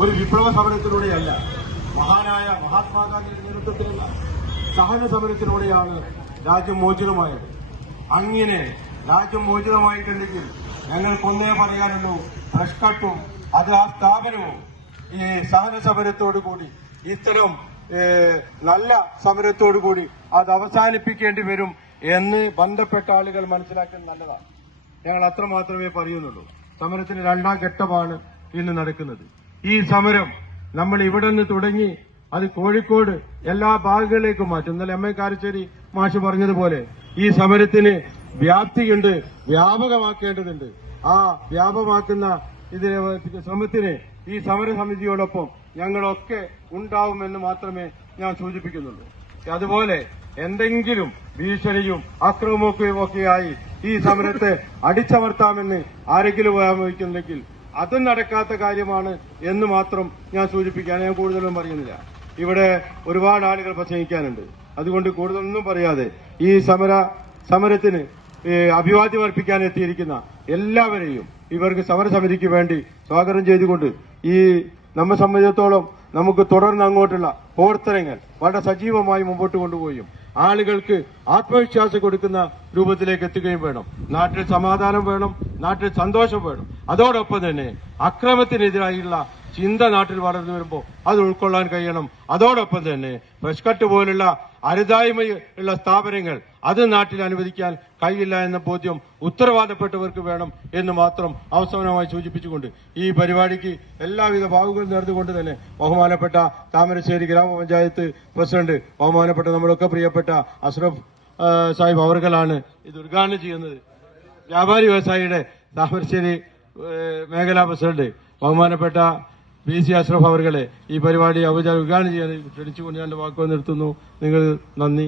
ഒരു വിപ്ലവ സമരത്തിലൂടെയല്ല മഹാനായ മഹാത്മാഗാന്ധിയുടെ നേതൃത്വത്തിലുള്ള സഹന സമരത്തിലൂടെയാണ് രാജ്യം മോചിതമായത്. അങ്ങനെ രാജ്യം മോചിതമായിട്ടുണ്ടെങ്കിൽ ഞങ്ങൾക്കൊന്നേ പറയാനുള്ളൂ പ്രഷ്കട്ടും അത് ആ സ്ഥാപനവും ഈ സഹന സമരത്തോടു കൂടി ഇത്തരം നല്ല സമരത്തോടുകൂടി അത് അവസാനിപ്പിക്കേണ്ടി വരും എന്ന് ബന്ധപ്പെട്ട ആളുകൾ മനസ്സിലാക്കുന്നത് നല്ലതാണ്. ഞങ്ങൾ അത്ര മാത്രമേ പറയുന്നുള്ളൂ. സമരത്തിന് രണ്ടാം ഘട്ടമാണ് ഇന്ന് നടക്കുന്നത്. ഈ സമരം നമ്മൾ ഇവിടെ നിന്ന് തുടങ്ങി അത് കോഴിക്കോട് എല്ലാ ഭാഗങ്ങളിലേക്കും മാറ്റും. ഇന്നലെ എം എ കാരശ്ശേരി മാഷ് പറഞ്ഞതുപോലെ ഈ സമരത്തിന് വ്യാപ്തിയുണ്ട് വ്യാപകമാക്കേണ്ടതുണ്ട്. ആ വ്യാപകമാക്കുന്ന ഇതിനെ ശ്രമത്തിന് ഈ സമര സമരസമിതിയോടൊപ്പം ഞങ്ങളൊക്കെ ഉണ്ടാവുമെന്ന് മാത്രമേ ഞാൻ സൂചിപ്പിക്കുന്നുള്ളൂ. അതുപോലെ എന്തെങ്കിലും ഭീഷണിയും അക്രമവും ഒക്കെയായി ഈ സമരത്തെ അടിച്ചമർത്താമെന്ന് ആരെങ്കിലും ഭാവിക്കുന്നുണ്ടെങ്കിൽ അതും നടക്കാത്ത കാര്യമാണ് എന്ന് മാത്രം ഞാൻ സൂചിപ്പിക്കാൻ ഞാൻ കൂടുതലൊന്നും പറയുന്നില്ല. ഇവിടെ ഒരുപാട് ആളുകൾ പ്രസംഗിക്കാനുണ്ട്. അതുകൊണ്ട് കൂടുതലൊന്നും പറയാതെ ഈ സമര സമരത്തിന് അഭിവാദ്യമർപ്പിക്കാൻ എത്തിയിരിക്കുന്ന എല്ലാവരെയും ഇവർക്ക് സമരസമിതിക്ക് വേണ്ടി സ്വാഗതം ചെയ്തുകൊണ്ട് ഈ നമ്മെ സംബന്ധിച്ചിടത്തോളം നമുക്ക് തുടർന്ന് അങ്ങോട്ടുള്ള പ്രവർത്തനങ്ങൾ വളരെ സജീവമായി മുമ്പോട്ട് കൊണ്ടുപോയും. ആളുകൾക്ക് ആത്മവിശ്വാസം കൊടുക്കുന്ന രൂപത്തിലേക്ക് എത്തുകയും വേണം. നാട്ടിൽ സമാധാനം വേണം. നാട്ടിൽ സന്തോഷം വേണം. അതോടൊപ്പം തന്നെ അക്രമത്തിനെതിരായുള്ള ചിന്ത നാട്ടിൽ വളർന്നു വരുമ്പോൾ അത് ഉൾക്കൊള്ളാൻ കഴിയണം. അതോടൊപ്പം തന്നെ ഫ്രഷ്കട്ട് പോലുള്ള അരുതായ്മയുള്ള സ്ഥാപനങ്ങൾ അത് നാട്ടിൽ അനുവദിക്കാൻ കഴിയില്ല എന്ന ബോധ്യം ഉത്തരവാദപ്പെട്ടവർക്ക് വേണം എന്ന് മാത്രം അവസാനമായി സൂചിപ്പിച്ചുകൊണ്ട് ഈ പരിപാടിക്ക് എല്ലാവിധ ഭാവുകളും നേർന്നുകൊണ്ട് തന്നെ ബഹുമാനപ്പെട്ട താമരശ്ശേരി ഗ്രാമപഞ്ചായത്ത് പ്രസിഡന്റ് ബഹുമാനപ്പെട്ട നമ്മളൊക്കെ പ്രിയപ്പെട്ട അഷ്റഫ് സാഹിബ് അവർകളാണ് ഇത് ഉദ്ഘാടനം ചെയ്യുന്നത്. വ്യാപാരി വ്യവസായിയുടെ താമരശ്ശേരി മേഖലാ പ്രസിഡന്റ് ബഹുമാനപ്പെട്ട പി സി അഷ്റഫ് അവർകളെ ഈ പരിപാടി ഔപചാരിക ഉദ്ഘാടനം ചെയ്യാൻ ക്ഷണിച്ചുകൊണ്ട് ഞാൻ വാക്കുകൾ നിർത്തുന്നു. നിങ്ങൾ നന്ദി.